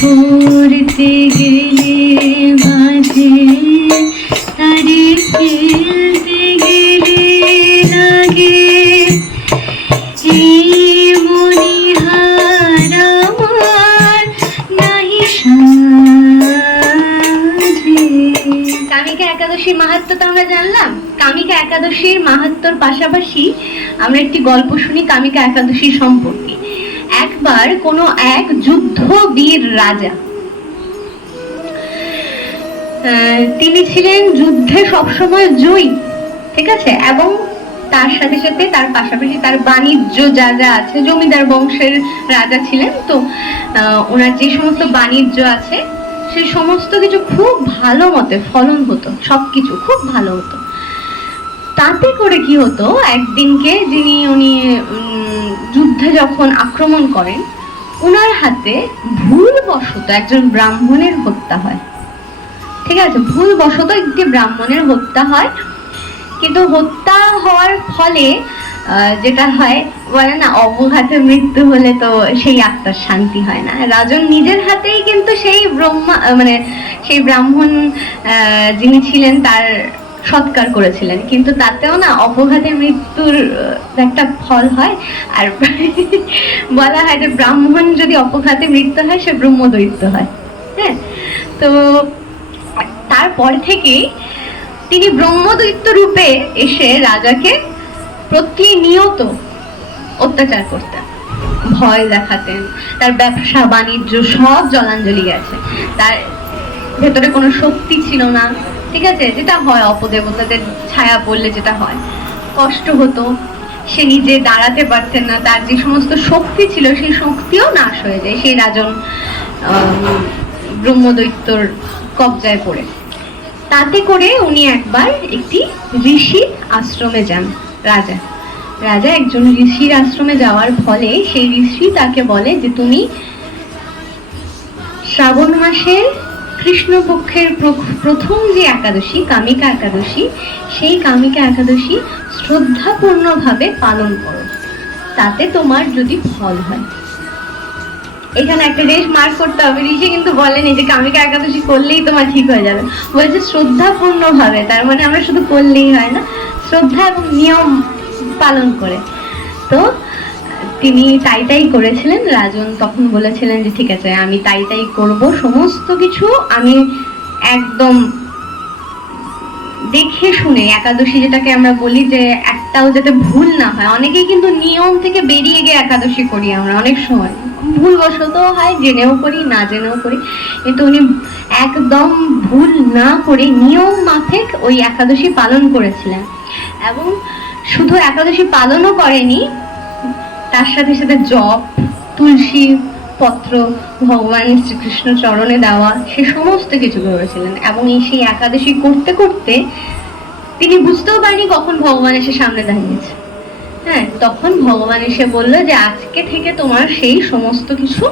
পড়তে গেলে মাঝে তারে খেলতে গেলে লাগে এই মনিহার আমার নাহি সাজে। কামিকা একাদশীর মাহাত্ম্য তো আমরা জানলাম। কামিকা একাদশীর মাহাত্ম্যর পাশাপাশি আমরা একটি গল্প শুনি কামিকা একাদশী সম্পর্কে। একবার কোনো এক যুদ্ধবীর রাজা, তিনি ছিলেন যুদ্ধে সবসময় জয়ী, ঠিক আছে, এবং তার সাথে সাথে তার পাশাপাশি তার বাণিজ্য যা যা আছে, জমিদার বংশের রাজা ছিলেন, তো ওনার যে সমস্ত বাণিজ্য আছে সেই সমস্ত কিছু খুব ভালো মতে ফলন হতো, সবকিছু খুব ভালো হতো। তাতে করে কি হতো, একদিনকে উনি যুদ্ধে যখন আক্রমণ করেন, ওনার হাতে ভুলবশত একজন ব্রাহ্মণের হত্যা হয়, ঠিক আছে, ভুলবশত একটি ব্রাহ্মণের হত্যা হয়। কিন্তু হত্যা হওয়ার ফলে যেটা হয়, বলে না অবঘাতে মৃত্যু হলে তো সেই আত্মার শান্তি হয় না। রাজন নিজের হাতেই কিন্তু সেই সেই ব্রাহ্মণ যিনি ছিলেন তার সৎকার করেছিলেন, কিন্তু তাতেও না অপঘাতে মৃত্যুর একটা ফল হয়। আর বলা হয় যে ব্রাহ্মণ যদি অপঘাতে মৃত্যু হয় সে ব্রহ্মদৈত্য হয়। হ্যাঁ, তো তারপর থেকে তিনি ব্রহ্মদৈত্য রূপে এসে রাজাকে প্রতিনিয়ত অত্যাচার করতেন, ভয় দেখাতেন। তার ব্যবসা বাণিজ্য সব জলাঞ্জলি গেছে, তার ভেতরে কোনো শক্তি ছিল না, ঠিক আছে, যেটা হয় অপদেবতাদের ছায়া পড়লে যেটা হয়, কষ্ট হতো, সে নিজে দাঁড়াতে পারতেন না, তার যে সমস্ত শক্তি ছিল সেই শক্তিও নাশ হয়ে যায় সেই রাজন ব্রহ্মদৈত্যর কবজায় পড়ে। তাতে করে উনি একবার একটি ঋষির আশ্রমে যান। রাজা একজন ঋষির আশ্রমে যাওয়ার ফলে সেই ঋষি তাকে বলে যে তুমি শ্রাবণ মাসের কৃষ্ণপক্ষের প্রথম যে একাদশী কামিকা একাদশী, সেই কামিকা একাদশী শ্রদ্ধাপূর্ণভাবে পালন করো, তাতে তোমার যদি ফল হয়। এখানে একটা জিনিস মার্ক করতে হবে, ঋষি কিন্তু বলেনি যে কামিকা একাদশী করলেই তোমার ঠিক হয়ে যাবে, বলছে শ্রদ্ধাপূর্ণ ভাবে। তার মানে আমরা শুধু করলেই হয় না, শ্রদ্ধা এবং নিয়ম পালন করে। তো তিনি তাই করেছিলেন। রাজন তখন বলেছিলেন যে ঠিক আছে, আমি তাই করব, সমস্ত কিছু আমি একদম দেখে শুনে, একাদশী যেটাকে আমরা বলি যে একটাও যাতে ভুল না হয়। অনেকেই কিন্তু নিয়ম থেকে বেরিয়ে গিয়ে একাদশী করি আমরা, অনেক সময় ভুলবশত হয়, জেনেও করি না জেনেও করি, কিন্তু উনি একদম ভুল না করে নিয়ম মাফিক ওই একাদশী পালন করেছিলেন। এবং শুধু একাদশী পালনও করেনি, তার সাথে সাথে জপ, তুলসী পত্র, ভগবান শ্রীকৃষ্ণ চরণে দেওয়া, সে সমস্ত কিছু করেছিলেন। এবং সেই একাদশী করতে করতে তিনি বুঝতেও পারেনি কখন ভগবান এসে সামনে দাঁড়িয়েছে। হ্যাঁ, তখন ভগবান এসে বলল যে আজকে থেকে তোমার সেই সমস্ত কিছু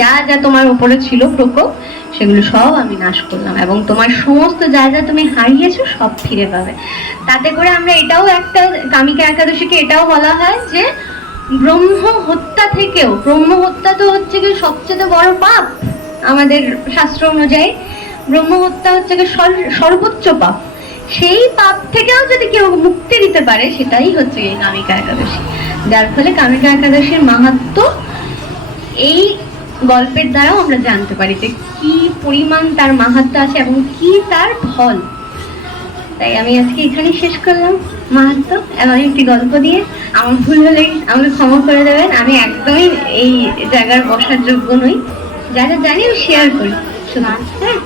যা যা তোমার উপরে ছিল প্রকোপ, সেগুলো সব আমি নাশ করলাম, এবং তোমার সমস্ত যা যা তুমি হারিয়েছো সব ফিরে পাবে। তাতে করে আমরা এটাও একটা কামিকা একাদশীকে এটাও বলা হয় যে ব্রহ্ম হত্যা থেকেও, ব্রহ্ম হত্যা তো হচ্ছে কি সবচেয়ে বড় পাপ আমাদের শাস্ত্র অনুযায়ী, ব্রহ্ম হত্যা হচ্ছে কি সর্বোচ্চ পাপ, সেই পাপ থেকেও যদি কেউ মুক্তি দিতে পারে সেটাই হচ্ছে এই কামিকা একাদশী। যার ফলে কামিকা একাদশীর মাহাত্ম্য এই গল্পের দ্বারাও আমরা জানতে পারি যে কি পরিমাণ তার মাহাত্ম্য আছে এবং কি তার ফল। তাই আমি আজকে এখানেই শেষ করলাম মাহাত্ম্য এবং একটি গল্প দিয়ে। আমার ভুল হলেই আমাকে ক্ষমা করে দেবেন, আমি একদমই এই জায়গার বসার যোগ্য নই, যা যা জানি আমি শেয়ার করি শুধু। হ্যাঁ।